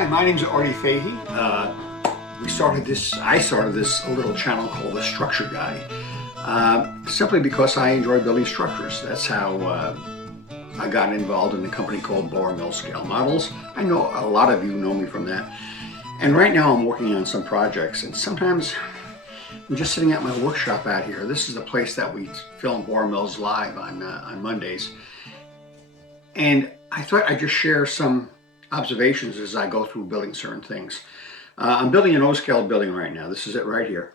Hi, my name's Artie Fahey. I started this little channel called The Structure Guy, simply because I enjoy building structures. That's how I got involved in a company called Bar Mill Scale Models. I know a lot of you know me from that. And right now I'm working on some projects, and sometimes I'm just sitting at my workshop out here. This is the place that we film bar mills live on Mondays. And I thought I'd just share some observations as I go through building certain things. I'm building an O-scale building right now. This is it right here.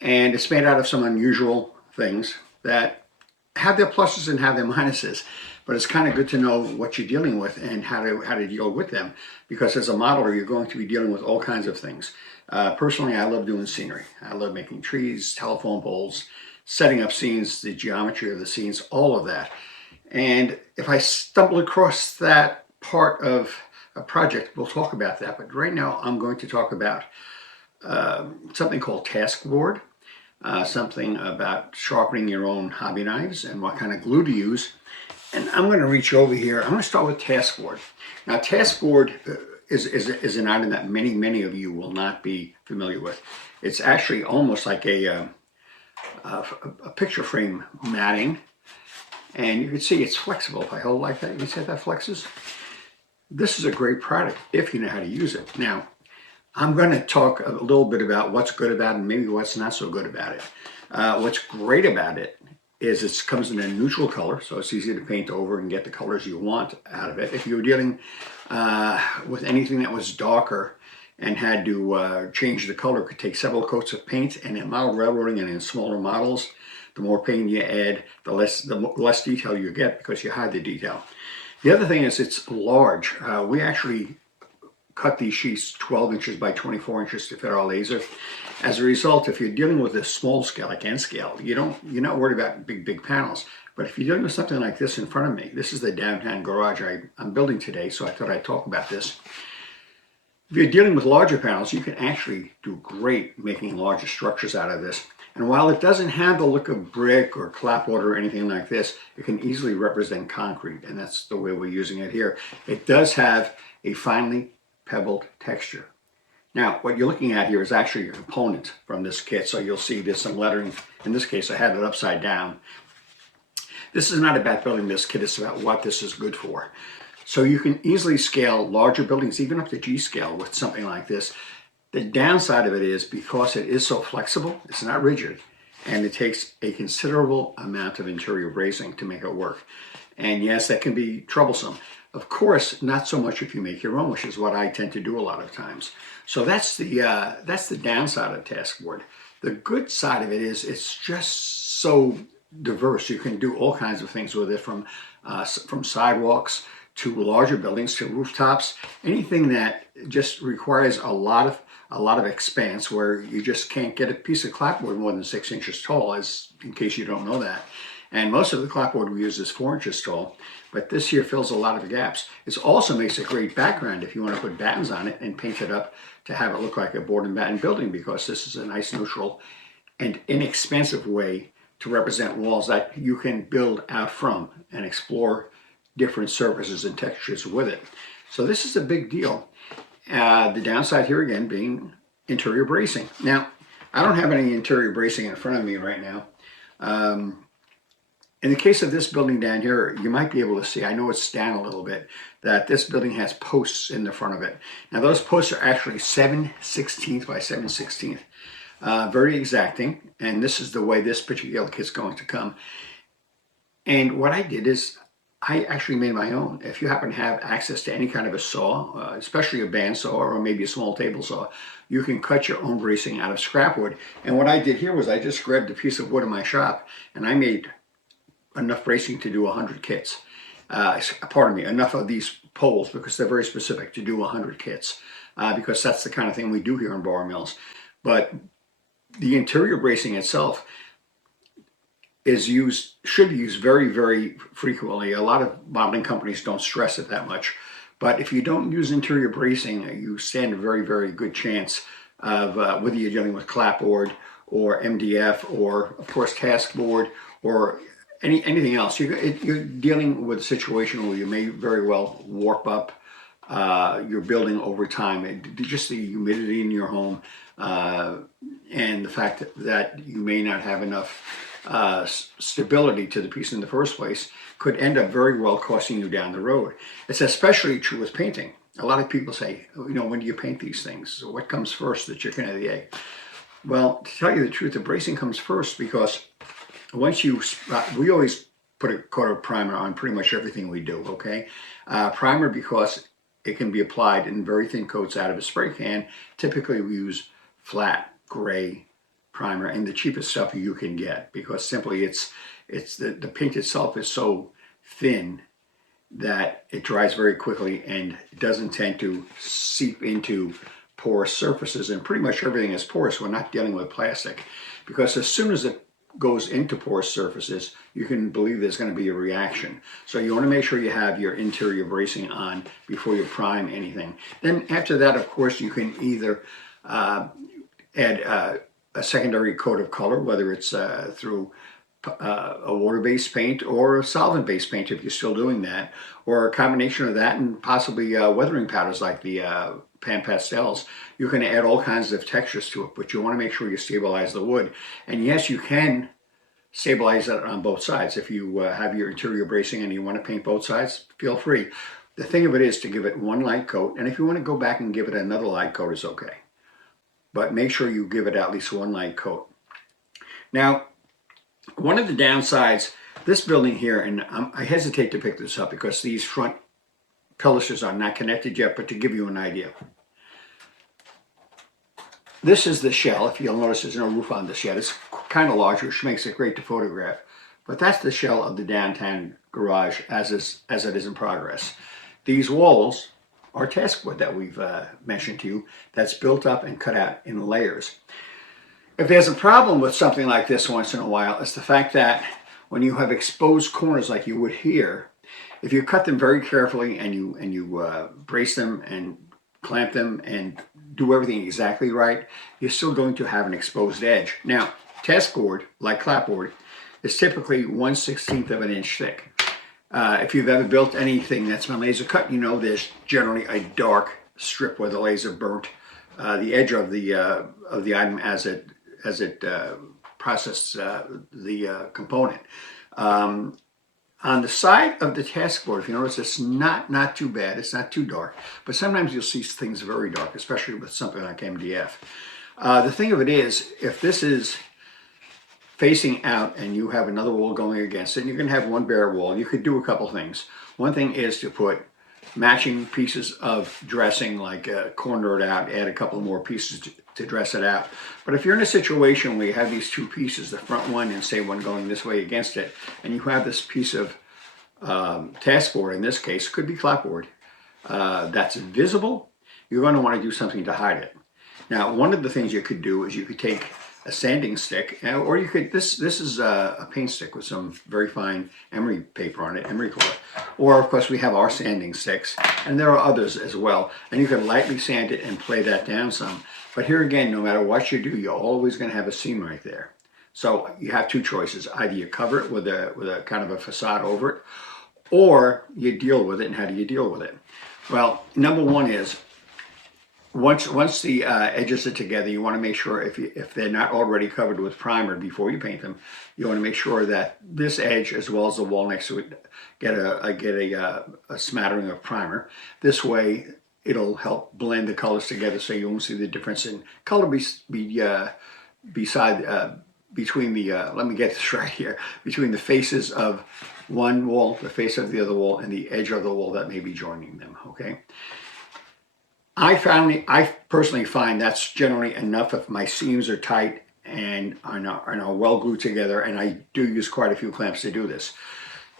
And it's made out of some unusual things that have their pluses and have their minuses. But it's kind of good to know what you're dealing with and how to deal with them. Because as a modeler, you're going to be dealing with all kinds of things. Personally, I love doing scenery. I love making trees, telephone poles, setting up scenes, the geometry of the scenes, all of that. And if I stumble across that part of a project, we'll talk about that. But right now I'm going to talk about something called taskboard, something about sharpening your own hobby knives and what kind of glue to use. And I'm going to reach over here. I'm going to start with taskboard. Now taskboard is an item that many of you will not be familiar with. It's actually almost like a picture frame matting. And you can see it's flexible. If I hold like that, you can see how that flexes. This is a great product if you know how to use it. Now, I'm going to talk a little bit about what's good about it and maybe what's not so good about it. What's great about it is it comes in a neutral color, so it's easy to paint over and get the colors you want out of it. If you were dealing with anything that was darker and had to change the color, it could take several coats of paint. And in model railroading and in smaller models, the more paint you add, the less detail you get because you hide the detail. The other thing is it's large. We actually cut these sheets 12 inches by 24 inches to fit our laser. As a result, if you're dealing with a small scale like N scale, you're not worried about big panels. But if you're dealing with something like this in front of me, this is the downtown garage I'm building today, so I thought I'd talk about this. If you're dealing with larger panels, you can actually do great making larger structures out of this. And while it doesn't have the look of brick or clapboard or anything like this, it can easily represent concrete, and that's the way we're using it here. It does have a finely pebbled texture. Now, what you're looking at here is actually a component from this kit, so you'll see there's some lettering. In this case, I had it upside down. This is not about building this kit, it's about what this is good for. So you can easily scale larger buildings, even up to G scale with something like this. The downside of it is because it is so flexible, it's not rigid, and it takes a considerable amount of interior bracing to make it work. And yes, that can be troublesome. Of course, not so much if you make your own, which is what I tend to do a lot of times. So that's the downside of taskboard. The good side of it is it's just so diverse. You can do all kinds of things with it, from sidewalks to larger buildings to rooftops. Anything that just requires a lot of expanse, where you just can't get a piece of clapboard more than 6 inches tall, as in case you don't know that. And most of the clapboard we use is 4 inches tall, but this here fills a lot of the gaps. It also makes a great background if you want to put battens on it and paint it up to have it look like a board and batten building, because this is a nice neutral and inexpensive way to represent walls that you can build out from and explore different surfaces and textures with it. So this is a big deal. The downside here again being interior bracing. Now, I don't have any interior bracing in front of me right now. In the case of this building down here, you might be able to see, I know it's down a little bit, that this building has posts in the front of it. Now those posts are actually 7/16 by 7/16. Very exacting, and this is the way this particular kit's going to come. And what I did is I actually made my own. If you happen to have access to any kind of a saw, especially a bandsaw or maybe a small table saw, you can cut your own bracing out of scrap wood. And what I did here was I just grabbed a piece of wood in my shop and I made enough bracing to do 100 kits. Enough of these poles, because they're very specific, to do 100 kits, because that's the kind of thing we do here in bar mills. But the interior bracing itself should be used very frequently. A lot of modeling companies don't stress it that much, but if you don't use interior bracing, you stand a very good chance of whether you're dealing with clapboard or MDF or of course taskboard or anything else. You're dealing with a situation where you may very well warp up you're building over time. And just the humidity in your home and the fact that you may not have enough stability to the piece in the first place could end up very well costing you down the road. It's especially true with painting. A lot of people say, when do you paint these things? So what comes first, the chicken or the egg? Well, to tell you the truth, the bracing comes first, because once we always put a coat of primer on pretty much everything we do, okay? Primer, because it can be applied in very thin coats out of a spray can. Typically we use flat gray primer, and the cheapest stuff you can get, because simply it's the paint itself is so thin that it dries very quickly and it doesn't tend to seep into porous surfaces, and pretty much everything is porous. We're not dealing with plastic, because as soon as it goes into porous surfaces, you can believe there's going to be a reaction. So you want to make sure you have your interior bracing on before you prime anything. Then after that, of course, you can either add a secondary coat of color, whether it's through a water-based paint or a solvent-based paint, if you're still doing that, or a combination of that and possibly weathering powders like the pan pastels. You can add all kinds of textures to it, but you want to make sure you stabilize the wood. And yes, you can stabilize it on both sides. If you have your interior bracing and you want to paint both sides, feel free. The thing of it is to give it one light coat, and if you want to go back and give it another light coat, it's okay. But make sure you give it at least one light coat. Now, one of the downsides, this building here, and I hesitate to pick this up because these front pilasters are not connected yet, but to give you an idea. This is the shell. If you'll notice, there's no roof on this yet. It's kind of large, which makes it great to photograph. But that's the shell of the downtown garage as it is in progress. These walls are taskboard that we've mentioned to you, that's built up and cut out in layers. If there's a problem with something like this once in a while, it's the fact that when you have exposed corners like you would here, if you cut them very carefully and you brace them and clamp them and do everything exactly right, you're still going to have an exposed edge. Now, taskboard, like clapboard, is typically 1/16 of an inch thick. If you've ever built anything that's been laser cut, you know there's generally a dark strip where the laser burnt the edge of the item as it processes the component. On the side of the taskboard, if you notice, it's not too bad. It's not too dark, but sometimes you'll see things very dark, especially with something like MDF. The thing of it is, if this is facing out and you have another wall going against it, and you're going to have one bare wall, you could do a couple things. One thing is to put matching pieces of dressing, like corner it out, add a couple more pieces to dress it out. But if you're in a situation where you have these two pieces, the front one and say one going this way against it, and you have this piece of taskboard, in this case, could be clapboard, that's visible, you're going to want to do something to hide it. Now, one of the things you could do is you could take a sanding stick, or you could, this is a paint stick with some very fine emery paper on it, emery cloth, or of course we have our sanding sticks, and there are others as well, and you can lightly sand it and play that down some. But here again, no matter what you do, you're always going to have a seam right there. So you have two choices: either you cover it with a kind of a facade over it, or you deal with it. And how do you deal with it? Well, number one is, once the edges are together, you want to make sure, if they're not already covered with primer before you paint them, you want to make sure that this edge, as well as the wall next to it, get a smattering of primer. This way, it'll help blend the colors together, so you won't see the difference in color between the let me get this right here, between the faces of one wall, the face of the other wall, and the edge of the wall that may be joining them. Okay. I personally find that's generally enough if my seams are tight and are well glued together, and I do use quite a few clamps to do this.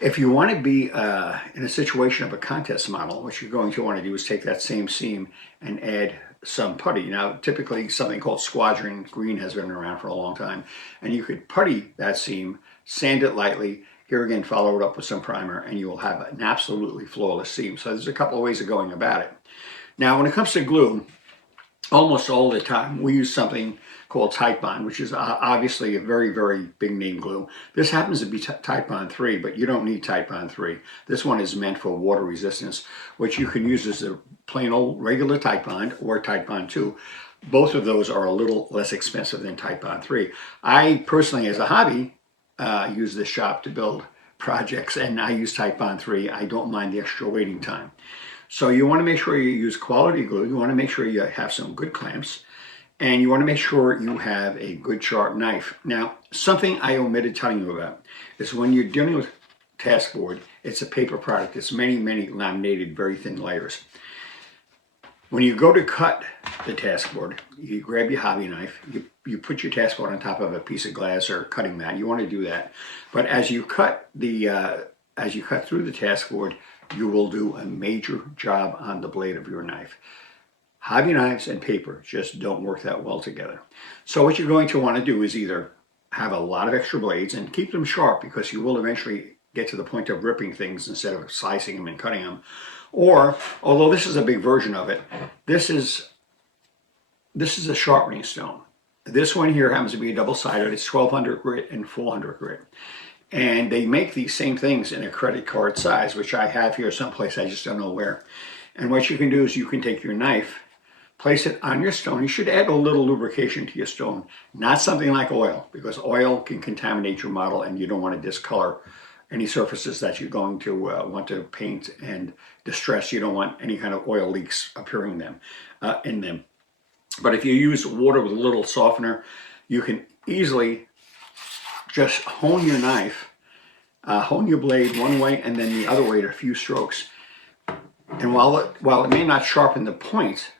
If you want to be in a situation of a contest model, what you're going to want to do is take that same seam and add some putty. Now, typically something called squadron green has been around for a long time, and you could putty that seam, sand it lightly, here again follow it up with some primer, and you will have an absolutely flawless seam. So there's a couple of ways of going about it. Now, when it comes to glue, almost all the time we use something called Titebond, which is obviously a very, very big name glue. This happens to be Titebond 3, but you don't need Titebond 3. This one is meant for water resistance, which you can use as a plain old regular Titebond or Titebond 2. Both of those are a little less expensive than Titebond 3. I personally, as a hobby, use this shop to build projects, and I use Titebond 3. I don't mind the extra waiting time. So you want to make sure you use quality glue. You want to make sure you have some good clamps, and you want to make sure you have a good sharp knife. Now, something I omitted telling you about is when you're dealing with taskboard, it's a paper product. It's many, many laminated, very thin layers. When you go to cut the taskboard, you grab your hobby knife, you put your taskboard on top of a piece of glass or cutting mat. You want to do that. But as you cut through the taskboard, you will do a major job on the blade of your knife. Hobby knives and paper just don't work that well together. So what you're going to want to do is either have a lot of extra blades and keep them sharp, because you will eventually get to the point of ripping things instead of slicing them and cutting them. Or, although this is a big version of it, this is a sharpening stone. This one here happens to be a double-sided. It's 1200 grit and 400 grit. And they make these same things in a credit card size, which I have here someplace, I just don't know where. And what you can do is you can take your knife, place it on your stone. You should add a little lubrication to your stone, not something like oil, because oil can contaminate your model and you don't want to discolor any surfaces that you're going to want to paint and distress. You don't want any kind of oil leaks appearing in them. But if you use water with a little softener, you can easily just hone your knife, hone your blade one way and then the other way at a few strokes. And while it may not sharpen the point,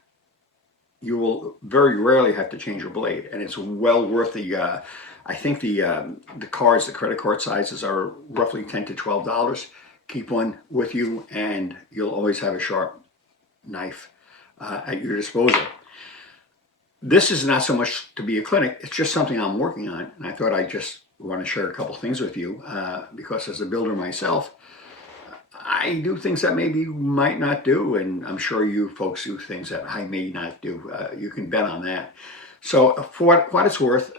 you will very rarely have to change your blade, and it's well worth the. I think the credit card sizes are roughly $10 to $12. Keep one with you, and you'll always have a sharp knife at your disposal. This is not so much to be a clinic; it's just something I'm working on, and I thought I just want to share a couple things with you because as a builder myself, I do things that maybe you might not do, and I'm sure you folks do things that I may not do. You can bet on that. So for what it's worth,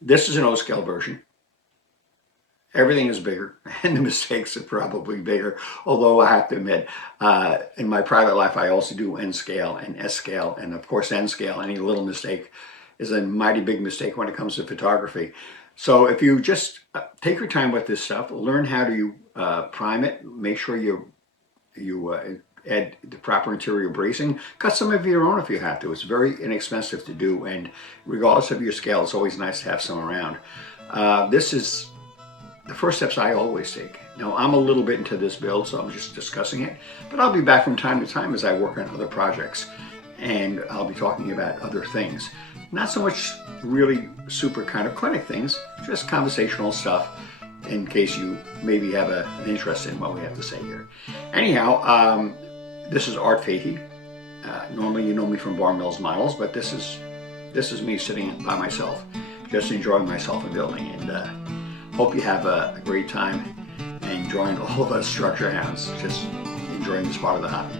this is an O-scale version. Everything is bigger, and the mistakes are probably bigger. Although I have to admit, in my private life, I also do N-scale and S-scale, and of course N-scale. Any little mistake is a mighty big mistake when it comes to photography. So if you just take your time with this stuff, learn how to prime it, make sure you add the proper interior bracing, cut some of your own if you have to. It's very inexpensive to do, and regardless of your scale, it's always nice to have some around. This is the first steps I always take. Now, I'm a little bit into this build, so I'm just discussing it, but I'll be back from time to time as I work on other projects, and I'll be talking about other things. Not so much really super kind of clinic things, just conversational stuff in case you maybe have an interest in what we have to say here. Anyhow, this is Art Fahey. Normally you know me from Bar Mills Models, but this is me sitting by myself, just enjoying myself and building. And hope you have a great time and enjoying all of us structure hounds, just enjoying this part of the hobby.